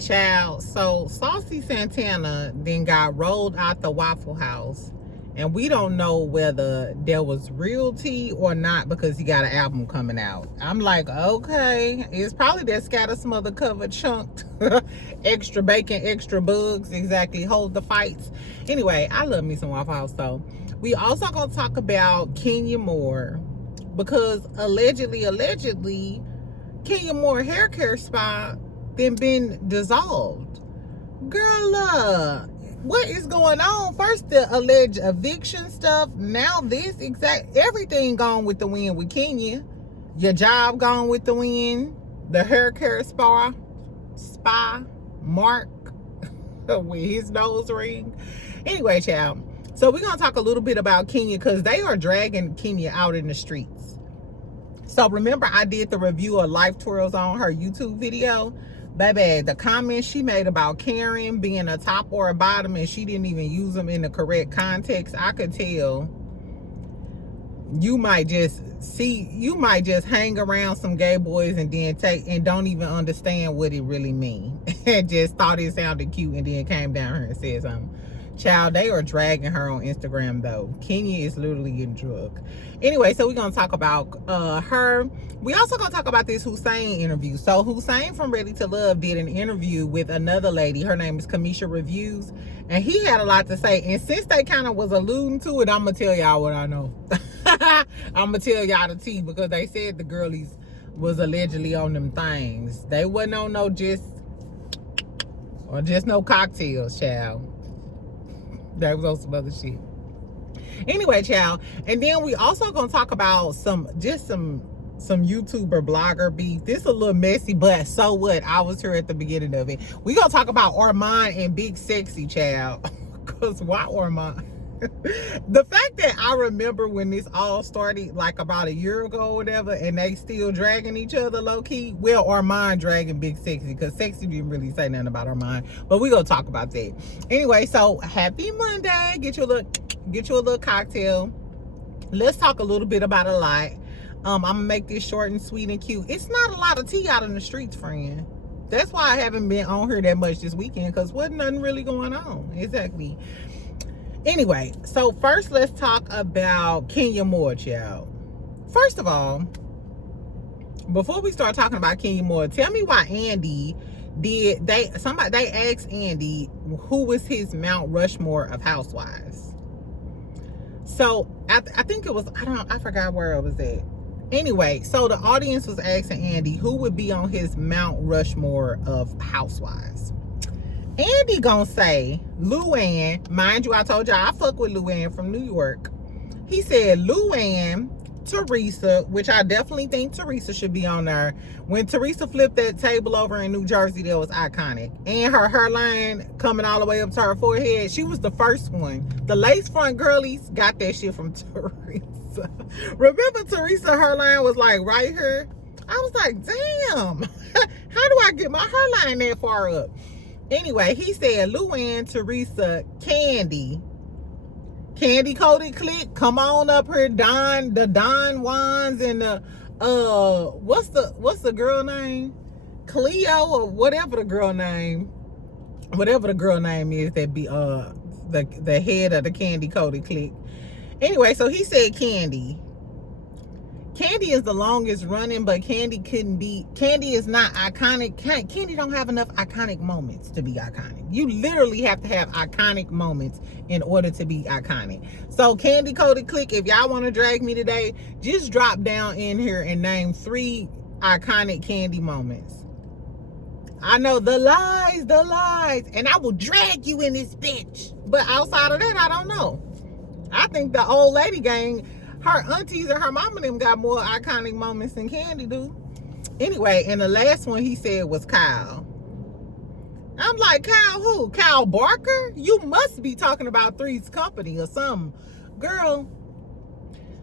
Child, so Saucy Santana then got rolled out the Waffle House, and we don't know whether there was real tea or not because he got an album coming out. I'm like, okay, it's probably that scatter smother covered chunked extra bacon, extra bugs, exactly, hold the fights. Anyway, I love me some Waffle House though. We also gonna talk about Kenya Moore because allegedly Kenya Moore hair care spa then been dissolved. Girl, what is going on? First the alleged eviction stuff, now this exact, everything gone with the wind with Kenya. Your job gone with the wind. The hair care spa Mark with his nose ring. Anyway, child, so we're gonna talk a little bit about Kenya because they are dragging Kenya out in the streets. So remember I did the review of Life Twirls on her YouTube video? Baby, the comments she made about Karen being a top or a bottom and she didn't even use them in the correct context, I could tell you might just hang around some gay boys and then don't even understand what it really means. And just thought it sounded cute and then came down here and said something. Child, they are dragging her on Instagram though. Kenya is literally getting drugged. Anyway, so we're gonna talk about her. We also gonna talk about this Hussein interview. So Hussein from Ready to Love did an interview with another lady. Her name is Kamisha Reviews, and he had a lot to say. And since they kind of was alluding to it, I'm gonna tell y'all what I know. I'm gonna tell y'all the tea because they said the girlies was allegedly on them things. They wasn't on no just no cocktails, child. That was on some other shit. Anyway, child, and then we also gonna talk about some YouTuber blogger beef. This a little messy, but so what? I was here at the beginning of it. We gonna talk about Armon and Big Sexxy, child. Cause why Armon? The fact that I remember when this all started like about a year ago or whatever, and they still dragging each other low key. Well, Armon dragging Big Sexxy because Sexxy didn't really say nothing about Armon, but we gonna talk about that. Anyway, so happy Monday. Get you a little cocktail. Let's talk a little bit about a lot. I'm gonna make this short and sweet and cute. It's not a lot of tea out in the streets, friend. That's why I haven't been on here that much this weekend because wasn't nothing really going on. Exactly. Anyway, so first let's talk about Kenya Moore, child. First of all, before we start talking about Kenya Moore, tell me why Andy they asked Andy who was his Mount Rushmore of Housewives. So I think it was, I forgot where it was at. Anyway, so the audience was asking Andy who would be on his Mount Rushmore of Housewives. Andy gonna say Luann. Mind you, I told y'all I fuck with Luann from New York. He said Luann, Teresa, which I definitely think Teresa should be on there. When Teresa flipped that table over in New Jersey, that was iconic. And her hairline coming all the way up to her forehead, she was the first one. The lace front girlies got that shit from Teresa. Remember Teresa hairline was like right here? I was like, damn, how do I get my hairline that far up? Anyway, he said Luann, Teresa, Candy Coated Click, come on up here, the Don Juans and the what's the girl name? Cleo or whatever the girl name is that be the head of the Candy Coated Click. Anyway, so he said Candy is the longest running, but Candy is not iconic. Candy don't have enough iconic moments to be iconic. You literally have to have iconic moments in order to be iconic. So Candy Coated Click, if y'all want to drag me today, just drop down in here and name 3 iconic Candy moments. I know the lies, and I will drag you in this bitch. But outside of that, I don't know. I think the old lady gang, her aunties and her mama them got more iconic moments than Candy do. Anyway, and the last one he said was Kyle. I'm like, Kyle who? Kyle Barker? You must be talking about Three's Company or something. Girl.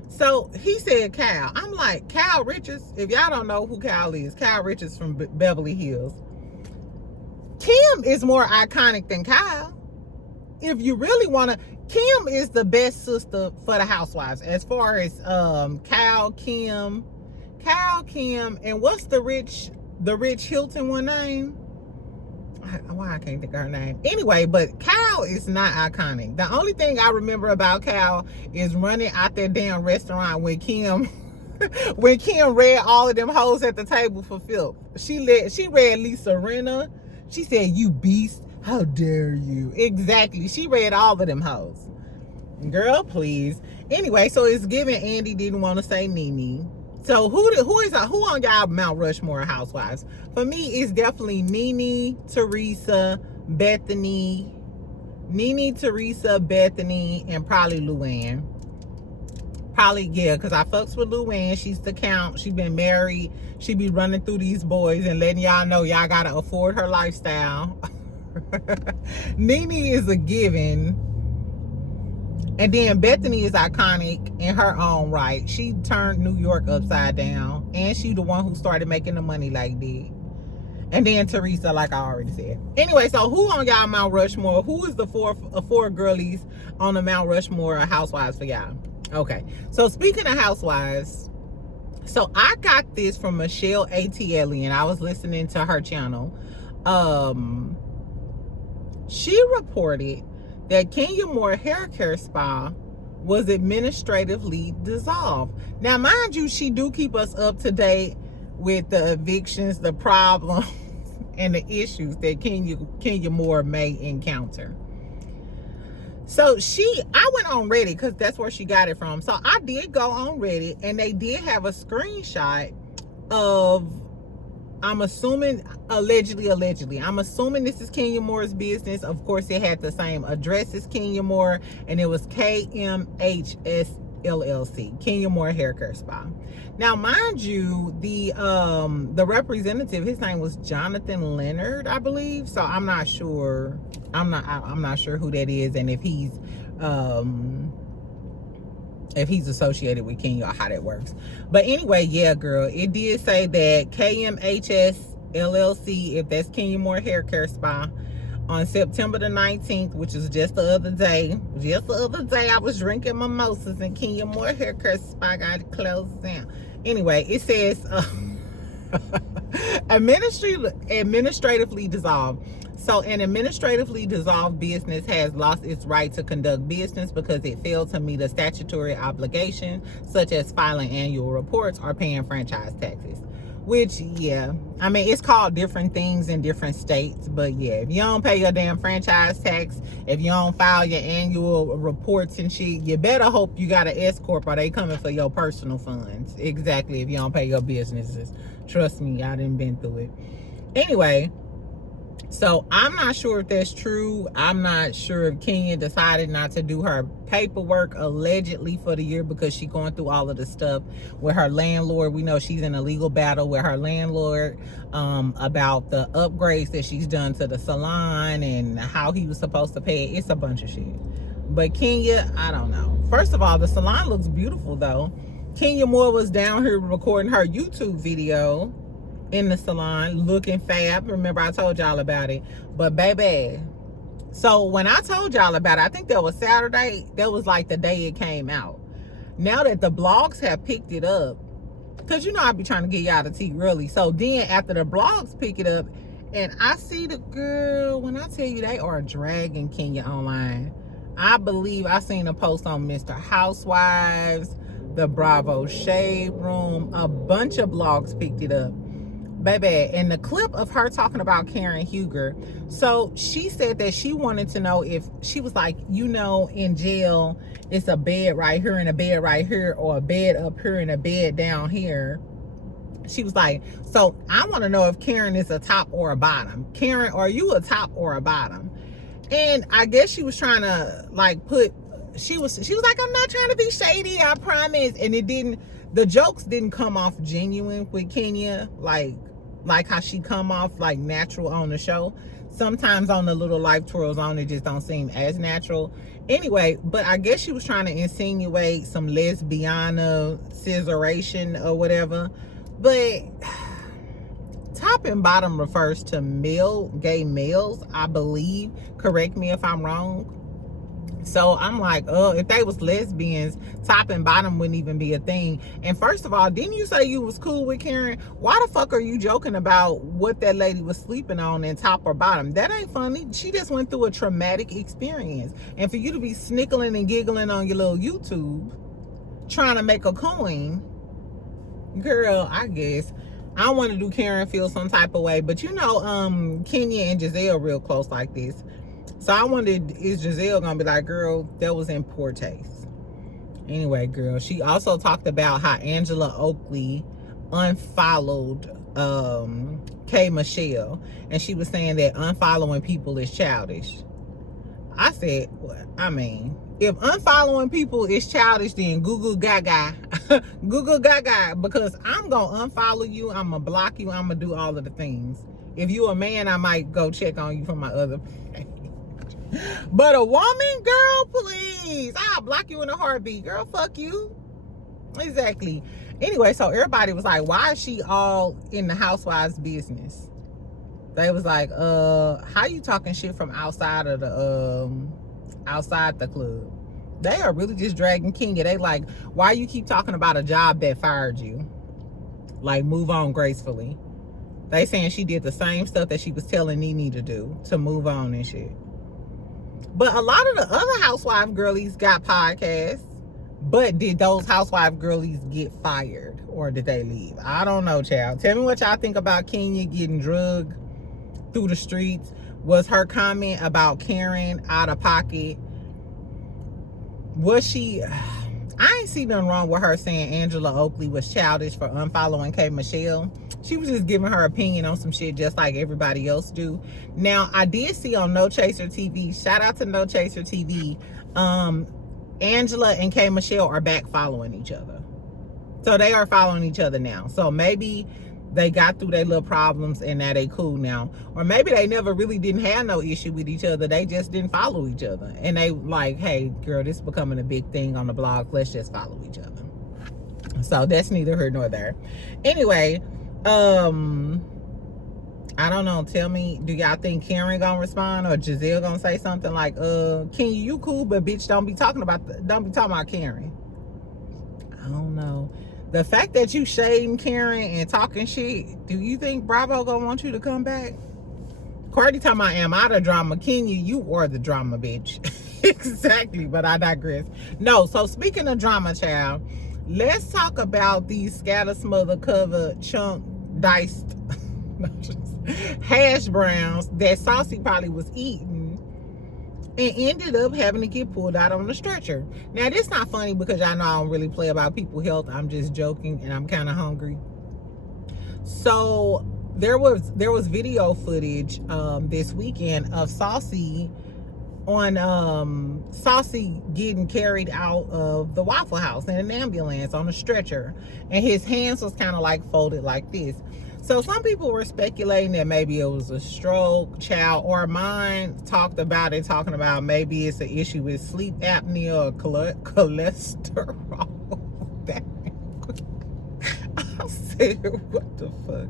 So he said Kyle. I'm like, Kyle Richards. If y'all don't know who Kyle is, Kyle Richards from Beverly Hills. Kim is more iconic than Kyle. If you really want to, Kim is the best sister for the Housewives as far as Kyle, Kim, and what's the rich Hilton one name? why I can't think of her name. Anyway, but Cal is not iconic. The only thing I remember about Cal is running out that damn restaurant when Kim when Kim read all of them hoes at the table for filth. She read Lisa Rinna. She said, "You beast, how dare you?" Exactly. She read all of them hoes. Girl, please. Anyway, so it's given Andy didn't want to say Nene. So who on y'all Mount Rushmore Housewives? For me, it's definitely Nene, Teresa, Bethany, and probably Luann. Probably, yeah, because I fucks with Luann. She's the count. She been married. She be running through these boys and letting y'all know y'all gotta afford her lifestyle. Nene is a given. And then Bethany is iconic in her own right. She turned New York upside down. And she the one who started making the money like did. And then Teresa, like I already said. Anyway, so who on y'all Mount Rushmore? Who is the four girlies on the Mount Rushmore Housewives for y'all? Okay. So speaking of Housewives, so I got this from Michelle ATL, and I was listening to her channel. She reported that Kenya Moore Hair Care Spa was administratively dissolved. Now, mind you, she do keep us up to date with the evictions, the problems, and the issues that Kenya Moore may encounter. So I went on Reddit because that's where she got it from. So I did go on Reddit, and they did have a screenshot of, I'm assuming, allegedly, I'm assuming this is Kenya Moore's business. Of course, it had the same address as Kenya Moore, and it was KMHS LLC, Kenya Moore Hair Care Spa. Now, mind you, the representative, his name was Jonathan Leonard, I believe. So I'm not sure. I'm not sure who that is, and if he's associated with Kenya or how that works. But anyway, yeah, girl, it did say that KMHS LLC, if that's Kenya Moore Hair Care Spa, on September the 19th, which is just the other day, I was drinking mimosas and Kenya Moore Hair Care Spa got closed down. Anyway, it says administratively dissolved. So an administratively dissolved business has lost its right to conduct business because it failed to meet a statutory obligation, such as filing annual reports or paying franchise taxes. Which, yeah, I mean, it's called different things in different states. But yeah, if you don't pay your damn franchise tax, if you don't file your annual reports and shit, you better hope you got an S Corp or they coming for your personal funds. Exactly, if you don't pay your businesses. Trust me, I done been through it. Anyway, so I'm not sure if that's true. I'm not sure if Kenya decided not to do her paperwork allegedly for the year because she's going through all of the stuff with her landlord. We know she's in a legal battle with her landlord about the upgrades that she's done to the salon and how he was supposed to pay it. It's a bunch of shit. But Kenya, I don't know. First of all, the salon looks beautiful though. Kenya Moore was down here recording her YouTube video in the salon looking fab. Remember I told y'all about it. But baby, so when I told y'all about it, I think that was Saturday. That was like the day it came out. Now that the blogs have picked it up, because you know I be trying to get y'all the tea really. So then after the blogs pick it up, and I see the girl, when I tell you they are dragging Kenya online. I believe I seen a post on Mr. Housewives, the Bravo Shade Room, a bunch of blogs picked it up. Baby, and the clip of her talking about Karen Huger. So she said that she wanted to know if, she was like, you know, in jail, it's a bed right here and a bed right here, or a bed up here and a bed down here. She was like, so I want to know if Karen is a top or a bottom. Karen, are you a top or a bottom? And I guess she was trying to like she was like, I'm not trying to be shady, I promise. And the jokes didn't come off genuine with Kenya, like how she come off like natural on the show. Sometimes on the little life twirls on, it just don't seem as natural. Anyway, but I guess she was trying to insinuate some lesbiana scissoration or whatever. But top and bottom refers to gay males, I believe. Correct me if I'm wrong. So I'm like, oh, if they was lesbians, top and bottom wouldn't even be a thing. And first of all, didn't you say you was cool with Karen? Why the fuck are you joking about what that lady was sleeping on in top or bottom? That ain't funny. She just went through a traumatic experience. And for you to be snickling and giggling on your little YouTube, trying to make a coin, girl, I guess. I don't want to do Karen feel some type of way, but you know, Kenya and Giselle real close like this. So I wondered, is Giselle gonna be like, girl, that was in poor taste? Anyway, girl, she also talked about how Angela Oakley unfollowed K Michelle, and she was saying that unfollowing people is childish. I said, well, I mean, if unfollowing people is childish, then Google Gaga, Google Gaga, because I'm gonna unfollow you, I'm gonna block you, I'm gonna do all of the things. If you a man, I might go check on you from my other page. But a woman, girl, please, I'll block you in a heartbeat, girl. Fuck you. Exactly. Anyway, so everybody was like, why is she all in the Housewives business? They was like, how you talking shit from outside of the club? They are really just dragging Kenya. They like, why you keep talking about a job that fired you? Like, move on gracefully. They saying she did the same stuff that she was telling Nene to do, to move on and shit. But a lot of the other housewife girlies got podcasts. But did those housewife girlies get fired? Or did they leave? I don't know, child. Tell me what y'all think about Kenya getting drugged through the streets. Was her comment about Karen out of pocket? Was she... I ain't see nothing wrong with her saying Angela Oakley was childish for unfollowing K Michelle. She was just giving her opinion on some shit just like everybody else do. Now, I did see on No Chaser TV, shout out to No Chaser TV, Angela and K Michelle are back following each other. So they are following each other now. So maybe they got through their little problems and now they cool now. Or maybe they never really didn't have no issue with each other. They just didn't follow each other. And they like, hey, girl, this is becoming a big thing on the blog. Let's just follow each other. So that's neither here nor there. Anyway, I don't know. Tell me, do y'all think Karen gonna respond or Giselle gonna say something like, Kenya, you cool, but bitch, don't be talking about Karen. I don't know. The fact that you shading Karen and talking shit, do you think Bravo gonna want you to come back? Cardi talking about, am I the drama? Kenya, you are the drama, bitch. Exactly, but I digress. No, so speaking of drama, child, let's talk about these scatter smother cover chunk diced hash browns that Saucy probably was eating and ended up having to get pulled out on the stretcher. Now, this not funny because y'all know I don't really play about people's health. I'm just joking and I'm kind of hungry. So there was video footage this weekend of Saucy getting carried out of the Waffle House in an ambulance on a stretcher, and his hands was kind of like folded like this. So some people were speculating that maybe it was a stroke, child, or mine talked about it, talking about maybe it's an issue with sleep apnea or cholesterol. I said, what the fuck?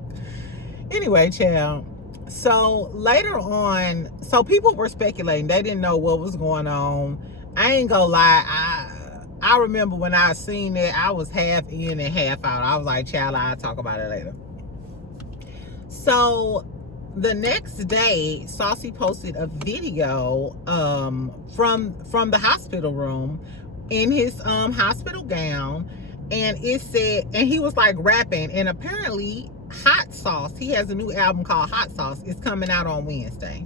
Anyway, child. So later on, so people were speculating. They didn't know what was going on. I ain't gonna lie. I remember when I seen it, I was half in and half out. I was like, child, I'll talk about it later. So the next day, Saucy posted a video from the hospital room in his hospital gown, and it said, and he was like rapping, and apparently Hot Sauce, he has a new album called Hot Sauce, is coming out on Wednesday.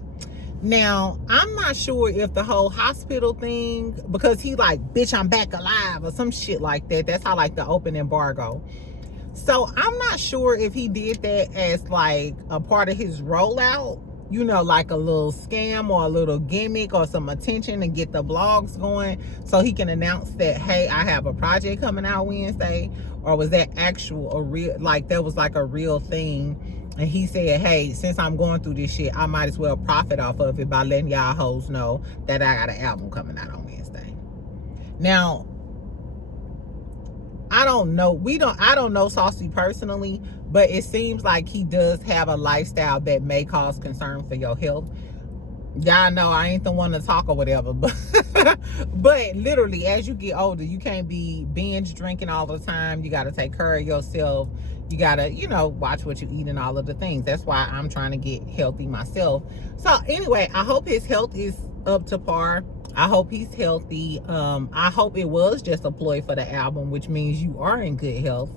Now, I'm not sure if the whole hospital thing, because he like, bitch, I'm back alive, or some shit like that. That's how like the open embargo. So I'm not sure if he did that as like a part of his rollout, you know, like a little scam or a little gimmick or some attention to get the blogs going so he can announce that, hey, I have a project coming out Wednesday. Or was that a real, like that was like a real thing, and he said, hey, since I'm going through this shit, I might as well profit off of it by letting y'all hoes know that I got an album coming out on Wednesday. Now, I don't know. I don't know Saucy personally, but it seems like he does have a lifestyle that may cause concern for your health. Y'all know I ain't the one to talk or whatever, but but literally, as you get older, you can't be binge drinking all the time. You got to take care of yourself. You got to, watch what you eat and all of the things. That's why I'm trying to get healthy myself. So anyway, I hope his health is up to par. I hope he's healthy. I hope it was just a ploy for the album, which means you are in good health.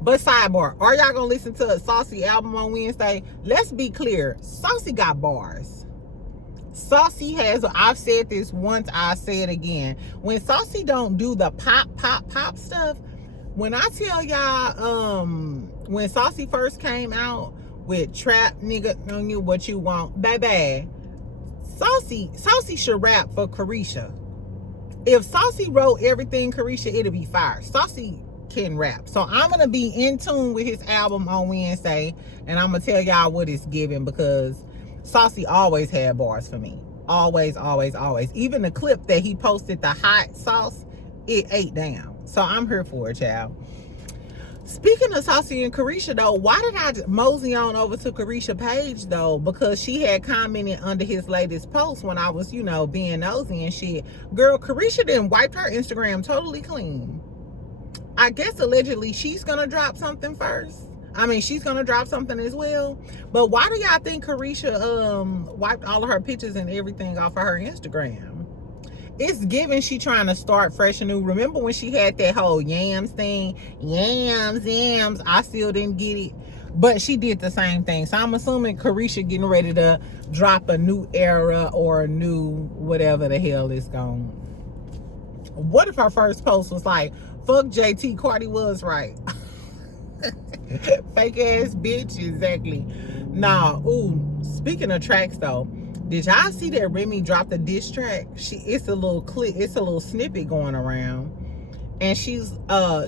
But sidebar, are y'all gonna listen to a Saucy album on Wednesday? Let's be clear, Saucy got bars. Saucy has, I've said this once, I'll say it again. When Saucy don't do the pop stuff, when I tell y'all, when Saucy first came out with Trap Nigga on You What You Want, baby, Saucy should rap for Carisha. If Saucy wrote everything Carisha, it'd be fire. Saucy can rap. So I'm gonna be in tune with his album on Wednesday, and I'm gonna tell y'all what it's giving, because Saucy always had bars for me. Always. Even the clip that he posted, the hot sauce, it ate down. So I'm here for it, child. Speaking of Saucy and Carisha, though, why did I mosey on over to Carisha page, though? Because she had commented under his latest post when I was, being nosy and shit. Girl, Carisha done wiped her Instagram totally clean. I guess allegedly she's gonna drop something first. I mean, she's gonna drop something as well. But why do y'all think Carisha wiped all of her pictures and everything off of her Instagram? It's given she trying to start fresh and new. Remember when she had that whole yams thing? Yams. I still didn't get it. But she did the same thing. So I'm assuming Carisha getting ready to drop a new era or a new whatever the hell is going. What if her first post was like, fuck JT, Cardi was right. Fake ass bitch, exactly. Nah, speaking of tracks though, did y'all see that Remy dropped a diss track? It's a little clip, it's a little snippet going around. And she's the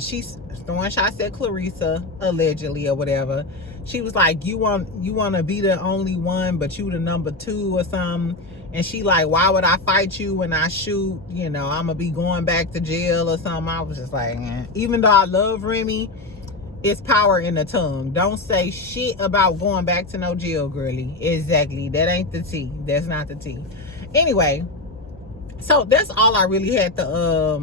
one shot said Clarissa, allegedly or whatever. She was like, you want to be the only one, but you the number 2 or something. And she like, why would I fight you when I shoot? I'm gonna be going back to jail or something. I was just like, even though I love Remy, it's power in the tongue. Don't say shit about going back to no jail, girly. Exactly. That ain't the tea. That's not the tea. Anyway, so that's all I really had to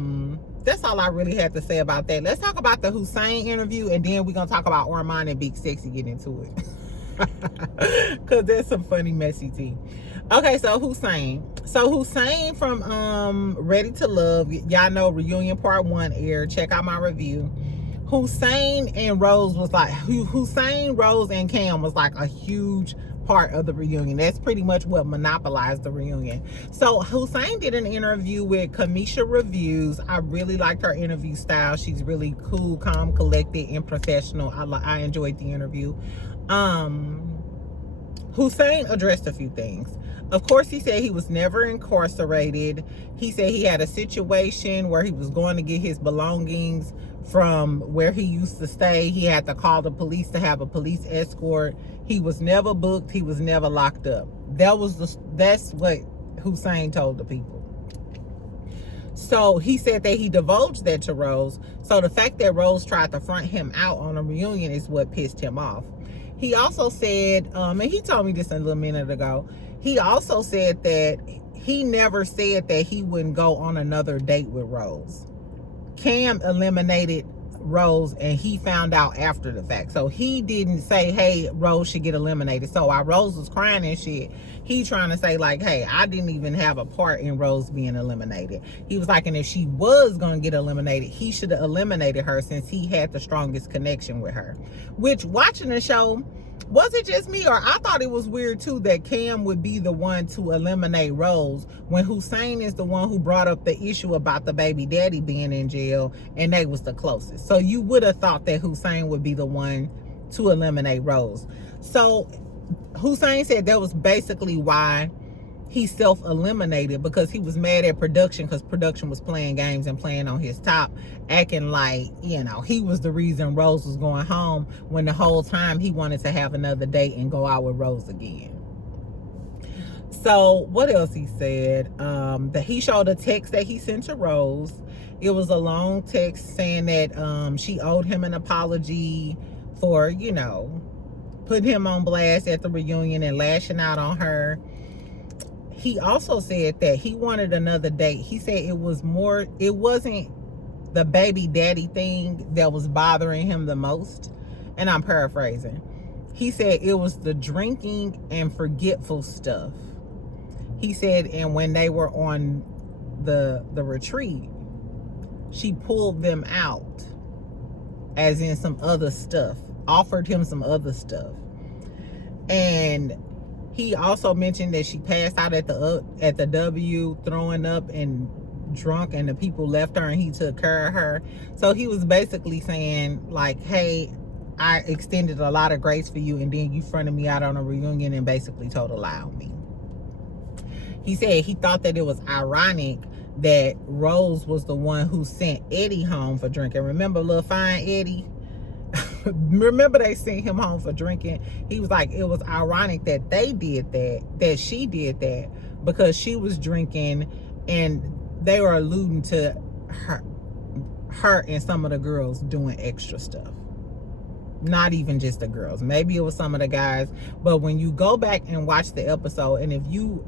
say about that. Let's talk about the Hussein interview, and then we're gonna talk about Armon and Big Sexy getting into it. Cause there's some funny messy tea. Okay, so Hussein from Ready to Love, y'all know Reunion Part 1 aired. Check out my review. Hussein, Rose, and Cam was like a huge part of the reunion. That's pretty much what monopolized the reunion. So Hussein did an interview with Kamisha Reviews. I really liked her interview style. She's really cool, calm, collected, and professional. I enjoyed the interview. Hussein addressed a few things. Of course, he said he was never incarcerated. He said he had a situation where he was going to get his belongings from where he used to stay. He had to call the police to have a police escort. He was never booked. He was never locked up. That's what Hussein told the people. So he said that he divulged that to Rose. So the fact that Rose tried to front him out on a reunion is what pissed him off. He also said, and he told me this a little minute ago, he also said that he never said that he wouldn't go on another date with Rose. Cam eliminated Rose, and he found out after the fact. So he didn't say, hey, Rose should get eliminated. So while Rose was crying and shit, he trying to say like, hey, I didn't even have a part in Rose being eliminated. He was like, and if she was going to get eliminated, he should have eliminated her since he had the strongest connection with her. Which, watching the show, was it just me, or I thought it was weird too that Cam would be the one to eliminate Rose when Hussein is the one who brought up the issue about the baby daddy being in jail, and they was the closest. So you would have thought that Hussein would be the one to eliminate Rose. So Hussein said that was basically why he self-eliminated, because he was mad at production, because production was playing games and playing on his top, acting like, he was the reason Rose was going home, when the whole time he wanted to have another date and go out with Rose again. So what else he said? That he showed a text that he sent to Rose. It was a long text saying that she owed him an apology for, putting him on blast at the reunion and lashing out on her. he also said that he wanted another date. He said it wasn't the baby daddy thing that was bothering him the most. And I'm paraphrasing. He said it was the drinking and forgetful stuff. He said, and when they were on the retreat, she pulled them out, as in some other stuff, offered him some other stuff. And he also mentioned that she passed out at the W, throwing up and drunk, and the people left her and he took care of her. So he was basically saying like, hey, I extended a lot of grace for you, and then you fronted me out on a reunion and basically told a lie on me. He said he thought that it was ironic that Rose was the one who sent Eddie home for drinking. Remember little fine Eddie? Remember they sent him home for drinking? He was like, it was ironic that they did that she did that, because she was drinking, and they were alluding to her and some of the girls doing extra stuff. Not even just the girls. Maybe it was some of the guys. But when you go back and watch the episode, and if you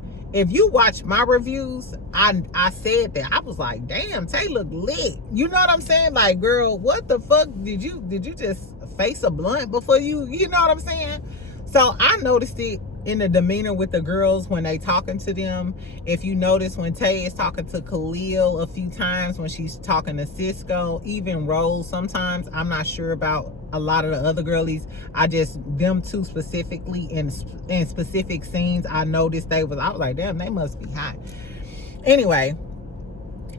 watch my reviews, I said that. I was like, damn, Tay look lit. You know what I'm saying? Like, girl, what the fuck? Did you just face a blunt before you know what I'm saying? So I noticed it in the demeanor with the girls when they talking to them. If you notice when Tay is talking to Khalil a few times, when she's talking to Cisco, even Rose sometimes. I'm not sure about a lot of the other girlies. I just, them two specifically, in specific scenes, I noticed I was like, damn, they must be hot. Anyway,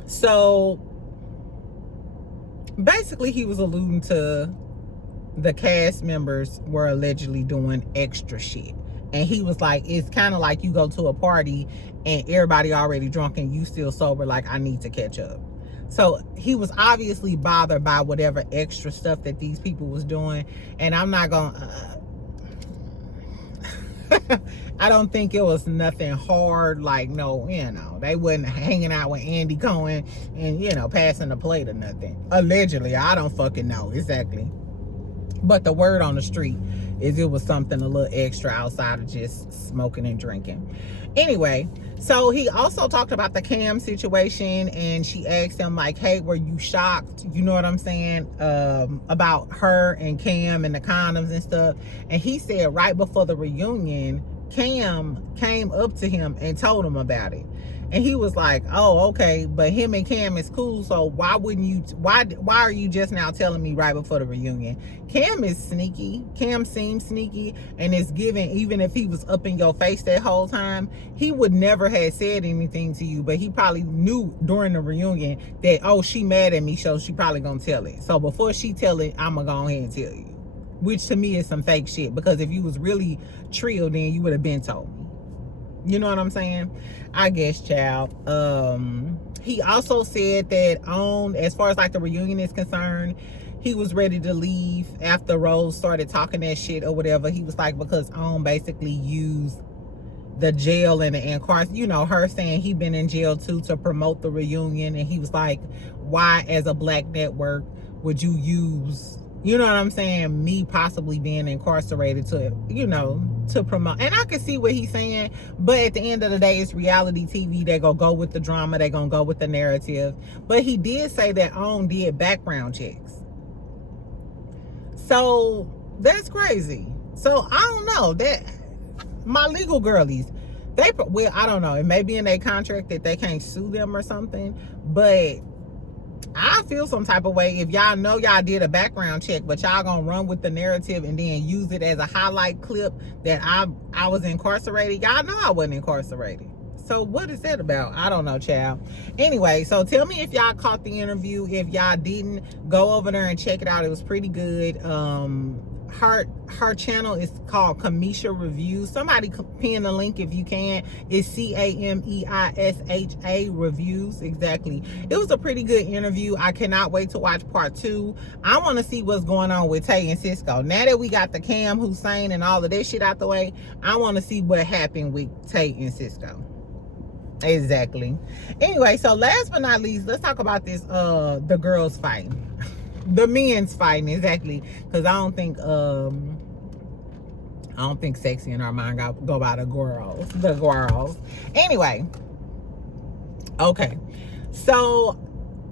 so basically he was alluding to the cast members were allegedly doing extra shit. And he was like, it's kind of like you go to a party and everybody already drunk and you still sober, like, I need to catch up. So he was obviously bothered by whatever extra stuff that these people was doing. And I'm not gonna I don't think it was nothing hard, like, no, they wasn't hanging out with Andy Cohen and, passing the plate or nothing. Allegedly, I don't fucking know exactly. But the word on the street is it was something a little extra outside of just smoking and drinking. Anyway, so he also talked about the Cam situation, and she asked him like, hey, were you shocked, you know what I'm saying, about her and Cam and the condoms and stuff? And he said right before the reunion, Cam came up to him and told him about it. And he was like, oh, okay, but him and Cam is cool, so why are you just now telling me right before the reunion? Cam is sneaky. Cam seems sneaky, and it's given, even if he was up in your face that whole time, he would never have said anything to you, but he probably knew during the reunion that, oh, she mad at me, so she probably gonna tell it. So before she tell it, I'm gonna go ahead and tell you. Which to me is some fake shit, because if you was really trill, then you would have been told me. You know what I'm saying? I guess, child. He also said that as far as like the reunion is concerned, he was ready to leave after Rose started talking that shit or whatever. He was like, because basically used the jail and the incarceration, her saying he been in jail too, to promote the reunion. And he was like, why as a black network would you use, you know what I'm saying, me possibly being incarcerated to promote? And I can see what he's saying, but at the end of the day, it's reality TV. They're gonna go with the drama, they're gonna go with the narrative. But he did say that OWN did background checks. So that's crazy. So I don't know, that my legal girlies, I don't know, it may be in their contract that they can't sue them or something, but I feel some type of way if y'all know y'all did a background check, but y'all gonna run with the narrative and then use it as a highlight clip that I was incarcerated. Y'all know I wasn't incarcerated. So what is that about? I don't know, child. Anyway, so tell me if y'all caught the interview. If y'all didn't, go over there and check it out. It was pretty good. Her channel is called Kamisha Reviews. Somebody pin the link if you can. It's CAMEISHA Reviews. Exactly. It was a pretty good interview. I cannot wait to watch part 2. I want to see what's going on with Tay and Cisco. Now that we got the Cam Hussein and all of that shit out the way, I want to see what happened with Tay and Cisco. Exactly. Anyway, so last but not least, let's talk about this the girls fighting. The men's fighting, exactly, because I don't think I don't think Sexy and Armon go by the girls. The girls. Anyway. Okay. So,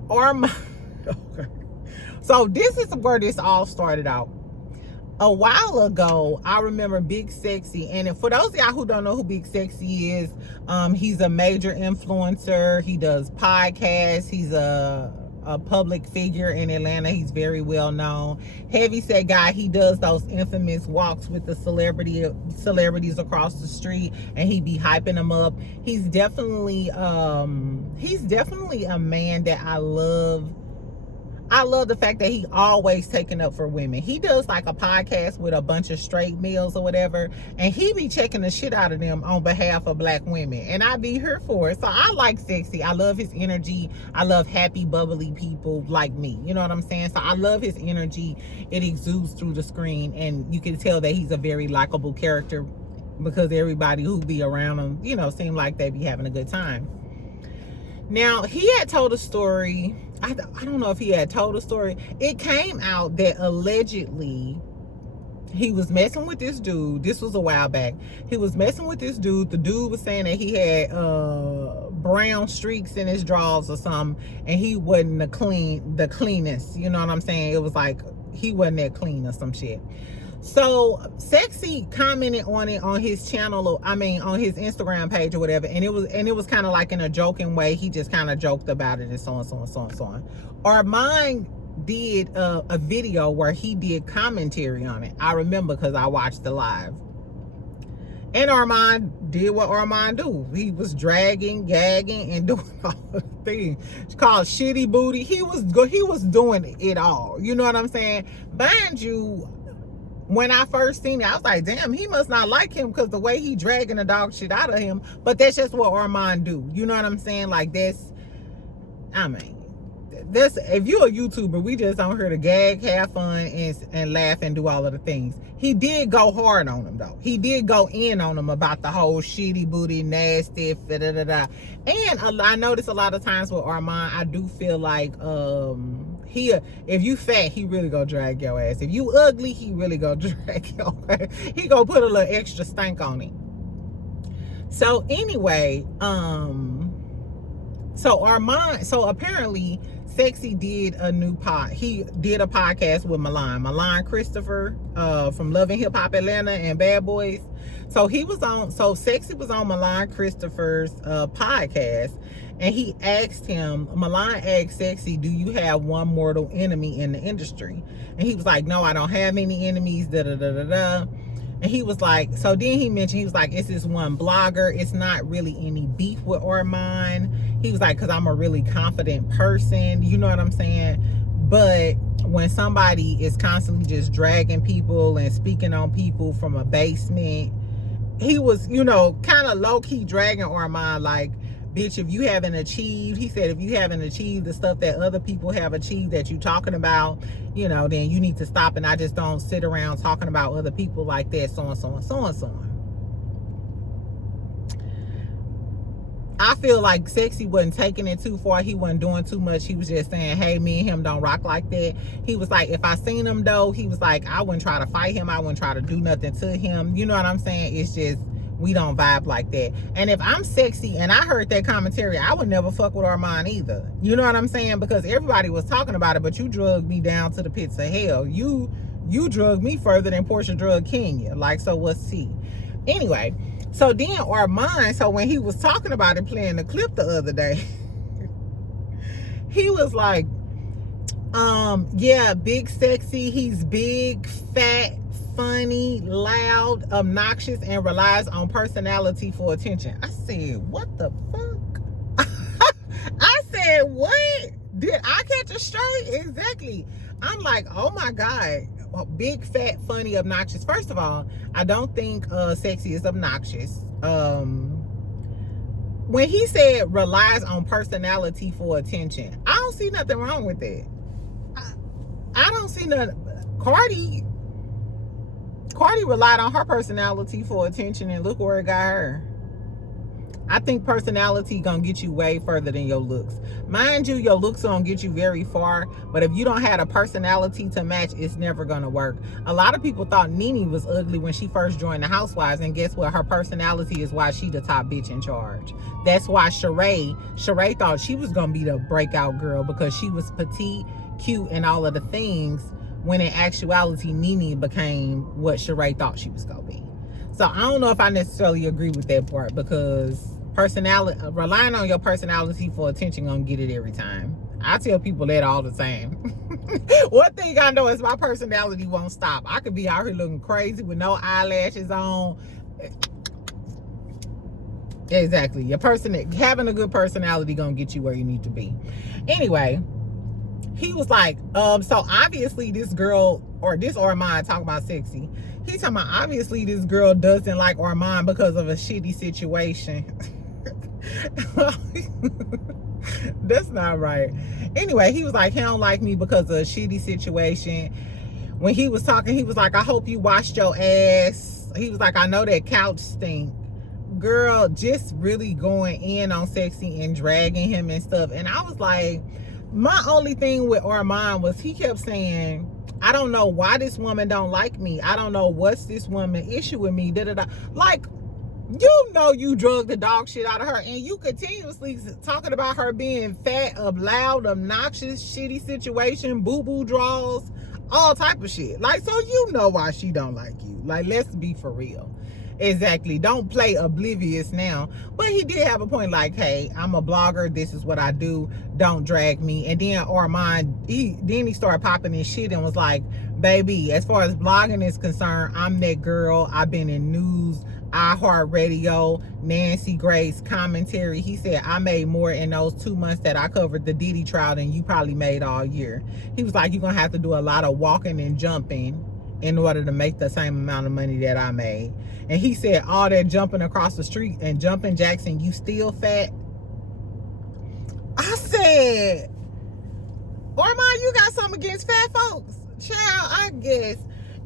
Armon. Okay. So, this is where this all started out. A while ago, I remember Big Sexy, and for those of y'all who don't know who Big Sexy is, he's a major influencer. He does podcasts. He's a public figure in Atlanta. He's very well known. Heavyset guy. He does those infamous walks with the celebrities across the street, and he be hyping them up. He's definitely a man that I love. I love the fact that he always taking up for women. He does like a podcast with a bunch of straight males or whatever, and he be checking the shit out of them on behalf of black women, and I be here for it. So I like Sexy. I love his energy. I love happy, bubbly people like me. You know what I'm saying? So I love his energy. It exudes through the screen, and you can tell that he's a very likable character because everybody who be around him, you know, seem like they be having a good time. Now, he had told a story. I don't know if he had told a story. It came out that allegedly he was messing with this dude. This was a while back. He was messing with this dude. The dude was saying that he had brown streaks in his drawers or something, and he wasn't the cleanest. You know what I'm saying? It was like he wasn't that clean or some shit. So Sexy commented on it on his channel, on his Instagram page or whatever, and it was kind of like in a joking way. He just kind of joked about it and so on, so on, so on, so on. Armon did a video where he did commentary on it. I remember because I watched the live. And Armon did what Armon do. He was dragging, gagging, and doing all the things. It's called shitty booty. He was doing it all. You know what I'm saying? Mind you, when I first seen it, I was like, damn, he must not like him because the way he dragging the dog shit out of him. But that's just what Armon do. You know what I'm saying? Like, if you're a YouTuber, we just on here to gag, have fun, and laugh and do all of the things. He did go hard on him, though. He did go in on him about the whole shitty booty, nasty, da-da-da-da. And I notice a lot of times with Armon, I do feel like, if you fat, he really gonna drag your ass. If you ugly, he really gonna drag your ass. He gonna put a little extra stank on it. So anyway, so apparently Sexy did he did a podcast with Milan Christopher from Love and Hip Hop Atlanta and Bad Boys. So Sexy was on Milan Christopher's podcast, and Milan asked Sexy, do you have one mortal enemy in the industry? And he was like, no, I don't have any enemies, da-da-da-da-da. And he was like, so then he mentioned, he was like, it's this one blogger. It's not really any beef with Armon. He was like, because I'm a really confident person. You know what I'm saying? But when somebody is constantly just dragging people and speaking on people from a basement, he was, kind of low-key dragging Armon like, bitch, if you haven't achieved the stuff that other people have achieved that you talking about, then you need to stop, and I just don't sit around talking about other people like that, so on, so on, so on, so on. I feel like Sexy wasn't taking it too far. He wasn't doing too much. He was just saying, hey, me and him don't rock like that. He was like, if I seen him though, he was like, I wouldn't try to fight him. I wouldn't try to do nothing to him. You know what I'm saying? It's just, we don't vibe like that. And if I'm Sexy and I heard that commentary, I would never fuck with Armon either. You know what I'm saying? Because everybody was talking about it, but you drugged me down to the pits of hell. You drugged me further than Portia drugged Kenya. Like, so what's C? Anyway, so then Armon, so when he was talking about it, playing the clip the other day, he was like, yeah, Big Sexy, he's big, fat, funny, loud, obnoxious, and relies on personality for attention. I said, what the fuck? I said, what? Did I catch a straight? Exactly. I'm like, oh my God. Big, fat, funny, obnoxious. First of all, I don't think Sexy is obnoxious. When he said relies on personality for attention, I don't see nothing wrong with that. I don't see nothing. Cardi relied on her personality for attention, and look where it got her. I think personality gonna get you way further than your looks. Mind you, your looks gonna get you very far, but if you don't have a personality to match, it's never gonna work. A lot of people thought Nene was ugly when she first joined the Housewives, and guess what? Her personality is why she the top bitch in charge. That's why Sheree thought she was gonna be the breakout girl because she was petite, cute, and all of the things, when in actuality, Nene became what Sheree thought she was gonna be. So I don't know if I necessarily agree with that part, because personality, relying on your personality for attention, gonna get it every time. I tell people that all the time. One thing I know is my personality won't stop. I could be out here looking crazy with no eyelashes on. Exactly. Your having a good personality gonna get you where you need to be. Anyway, he was like, so obviously this girl, or this Armon, talking about Sexy. He talking about obviously this girl doesn't like Armon because of a shitty situation. That's not right. Anyway, he was like, he don't like me because of a shitty situation. When he was talking, he was like, I hope you washed your ass. He was like, I know that couch stink. Girl, just really going in on Sexy and dragging him and stuff. And I was like, my only thing with Armon was he kept saying, I don't know why this woman don't like me. I don't know what's this woman issue with me. Like, you know, you drug the dog shit out of her, and you continuously talking about her being fat, loud, obnoxious, shitty situation, boo-boo draws, all type of shit. Like, so you know why she don't like you. Like, let's be for real. Exactly. Don't play oblivious now. But he did have a point, like, hey, I'm a blogger. This is what I do. Don't drag me. And then Armon, he started popping his shit and was like, baby, as far as blogging is concerned, I'm that girl. I've been in news, iHeartRadio, Nancy Grace commentary. He said, I made more in those 2 months that I covered the Diddy trial than you probably made all year. He was like, you're going to have to do a lot of walking and jumping in order to make the same amount of money that I made. And he said, all that jumping across the street and jumping Jackson, you still fat? I said, Armon, you got something against fat folks? Child, I guess.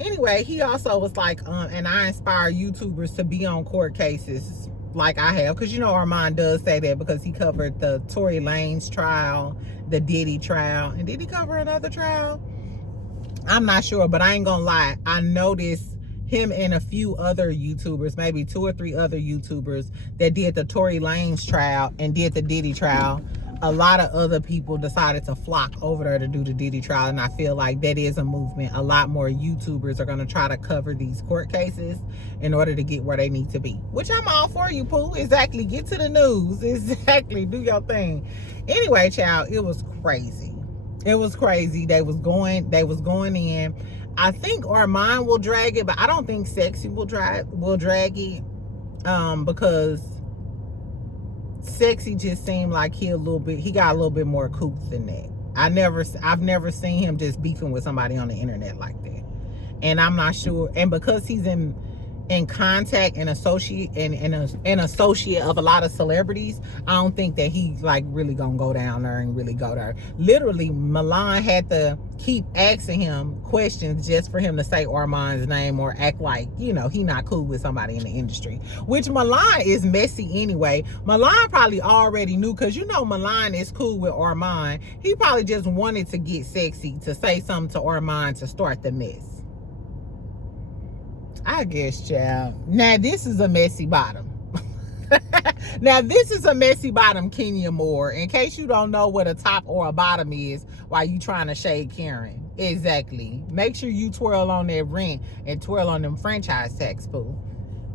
Anyway, he also was like, and I inspire YouTubers to be on court cases like I have. Because, you know, Armon does say that because he covered the Tory Lanez trial, the Diddy trial. And did he cover another trial? I'm not sure, but I ain't gonna lie. I noticed him and a few other YouTubers, maybe 2 or 3 other YouTubers that did the Tory Lanez trial and did the Diddy trial. A lot of other people decided to flock over there to do the Diddy trial, and I feel like that is a movement. A lot more YouTubers are going to try to cover these court cases in order to get where they need to be, which I'm all for you, Pooh. Exactly. Get to the news. Exactly. Do your thing. Anyway, child, it was crazy. It was crazy. They was going in. I think Armon will drag it, but I don't think Sexy will drag it. Because Sexy just seemed like he got a little bit more couth than that. I've never seen him just beefing with somebody on the internet like that. And I'm not sure. And because he's in contact and associate an associate of a lot of celebrities, I don't think that he's like really gonna go down there and really go there. Literally, Milan had to keep asking him questions just for him to say Armon's name or act like, you know, he not cool with somebody in the industry, which Milan is messy anyway. Milan probably already knew, because you know Milan is cool with Armon. He probably just wanted to get Sexy to say something to Armon to start the mess. I guess, child. Now, this is a messy bottom. Now, this is a messy bottom, Kenya Moore. In case you don't know what a top or a bottom is while you trying to shade Karen. Exactly. Make sure you twirl on that rent and twirl on them franchise tax, Pooh.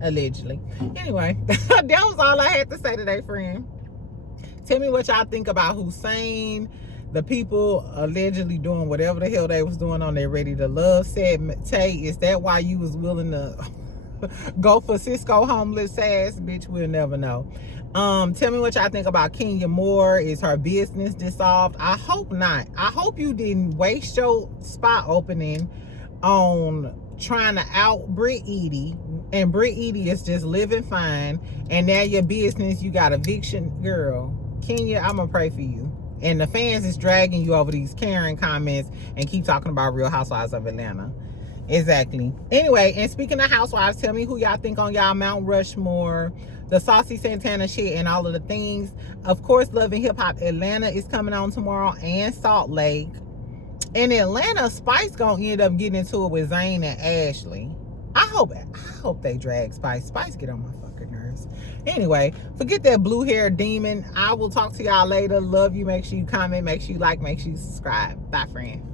Allegedly. Anyway, that was all I had to say today, friend. Tell me what y'all think about Hussein. The people allegedly doing whatever the hell they was doing on their Ready to Love set. Tay, is that why you was willing to go for Cisco homeless ass? Bitch, we'll never know. Tell me what y'all think about Kenya Moore. Is her business dissolved? I hope not. I hope you didn't waste your spot opening on trying to out Britt Edie, and Britt Edie is just living fine, and now your business, you got eviction. Girl, Kenya, I'm gonna pray for you. And the fans is dragging you over these Karen comments and keep talking about Real Housewives of Atlanta. Exactly. Anyway, and speaking of Housewives, tell me who y'all think on y'all Mount Rushmore. the Saucy Santana shit and all of the things. Of course, Love and Hip Hop Atlanta is coming on tomorrow, and Salt Lake. In Atlanta, Spice gonna end up getting into it with Zayn and Ashley. I hope they drag Spice. Spice get on my fucking nerves. Anyway, forget that blue hair demon. I will talk to y'all later. Love you. Make sure you comment. Make sure you like. Make sure you subscribe. Bye, friend.